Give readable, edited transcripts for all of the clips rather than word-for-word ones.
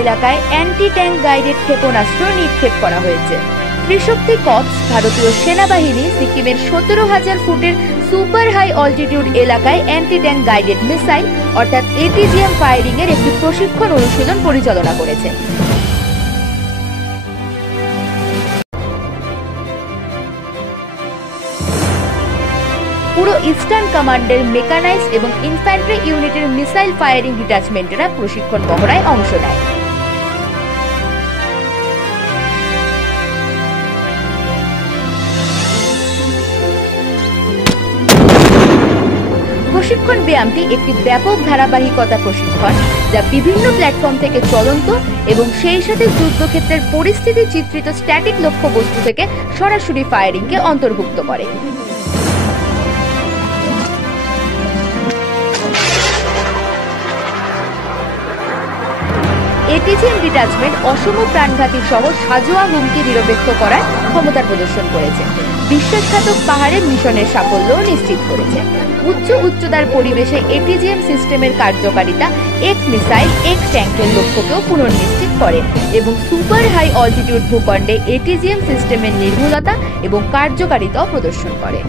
এলাকায় anti tank guided ক্ষেপণাস্ত্র নিক্ষেপ করা হয়েছে। ত্রিশক্তি কর্পস ভারতীয় সেনাবাহিনী সিকিমের 17,000 ফুটের সুপার হাই অল্টিটিউড এলাকায় অ্যান্টি ট্যাঙ্ক গাইডেড মিসাইল অর্থাৎ এটিজিএম ফায়ারিং এর একটি প্রশিক্ষণ অনুশীলন পরিচালনা করেছে। পুরো ইস্টার্ন কমান্ডের মেকানাইজড এবং ইনফ্যান্ট্রি ইউনিটের মিসাইল ফায়ারিং ডিটাচমেন্টেরা প্রশিক্ষণ মহড়ায় অংশ নেয়। প্রশিক্ষণ ব্যায়ামটি একটি ব্যাপক ধারাবাহিকতা প্রশিক্ষণ, যা বিভিন্ন প্ল্যাটফর্ম থেকে চলন্ত এবং সেই সাথে যুদ্ধক্ষেত্রের পরিস্থিতি চিত্রিত স্ট্যাটিক লক্ষ্যবস্তু থেকে সরাসরি ফায়ারিংকে অন্তর্ভুক্ত করে। এটিজিএম ডিটাচমেন্ট অসম প্রাণঘাতী সহ সাজোয়া হুমকি নিরপেক্ষ করার ক্ষমতা প্রদর্শন করেছে, বিশ্বাসঘাতক পাহাড়ের মিশনের সাফল্য নিশ্চিত করেছে। উচ্চতার পরিবেশে এটিজিএম সিস্টেমের কার্যকারিতা এক মিসাইল এক ট্যাঙ্কের লক্ষ্যকেও পুনর্নিশ্চিত করে এবং সুপার হাই অল্টিটিউড ভূখণ্ডে এটিজিএম সিস্টেমের নির্ভুলতা এবং কার্যকারিতাও প্রদর্শন করে।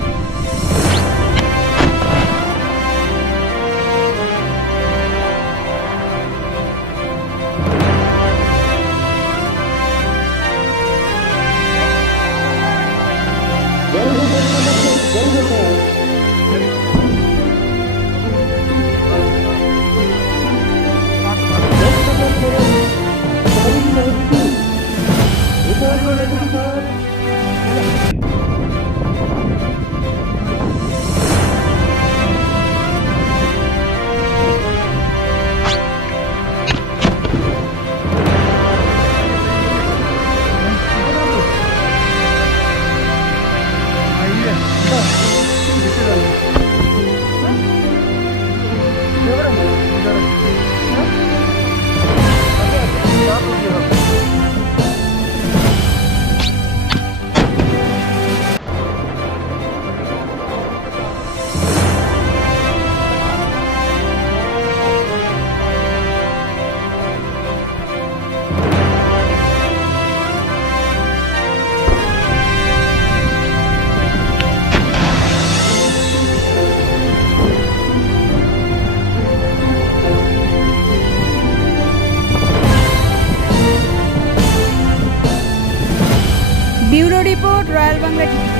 ব্যুরো রিপোর্ট, রয়্যাল বাংলা টিভি।